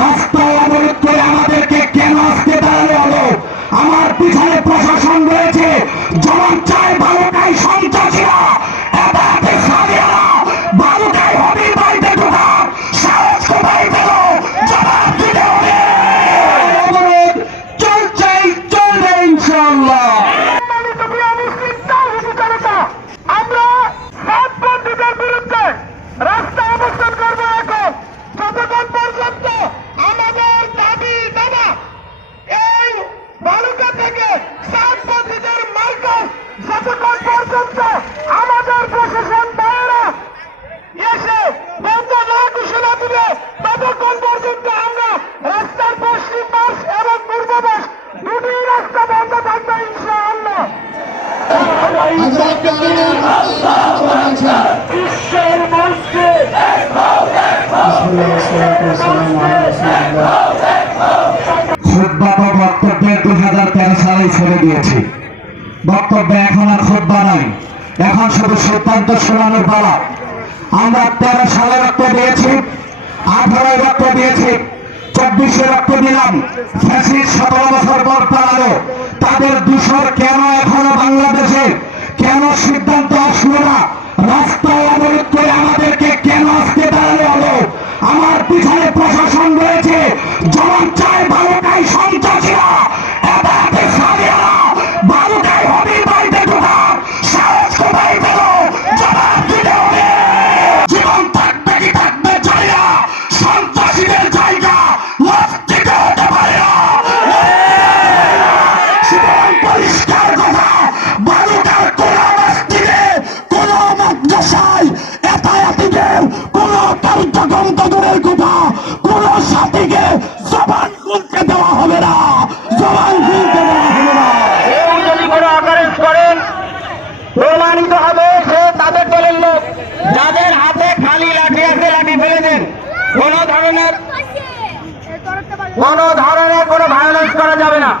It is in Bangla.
রাস্তায় অবরোধ করে আমাদেরকে কেন আসতে দাঁড়ানো হলো? আমার পিছনে প্রশাসন রয়েছে। জবাব চায় ভালো সন্ত্রাসীরা তেরো সালে ছেড়ে দিয়েছি বক্তব্যে এখন আর দিয়েছি চব্বিশে রক্ত দিলাম ফ্যাসিস বছর পর তাদের দূষর কেন এখনও বাংলাদেশে কেন সিদ্ধান্ত আসলো না? রাস্তায় অবরোধ করে আমাদেরকে কেন আসতে দাঁড়ানো হলো? আমার পিছনে প্রশাসন রয়েছে, জবাব চায় বালুকায় সন্ত্রাসীরা। এটাতে ধরনের কোন ধরনের কোনো ভায়োলেন্স করা যাবে না।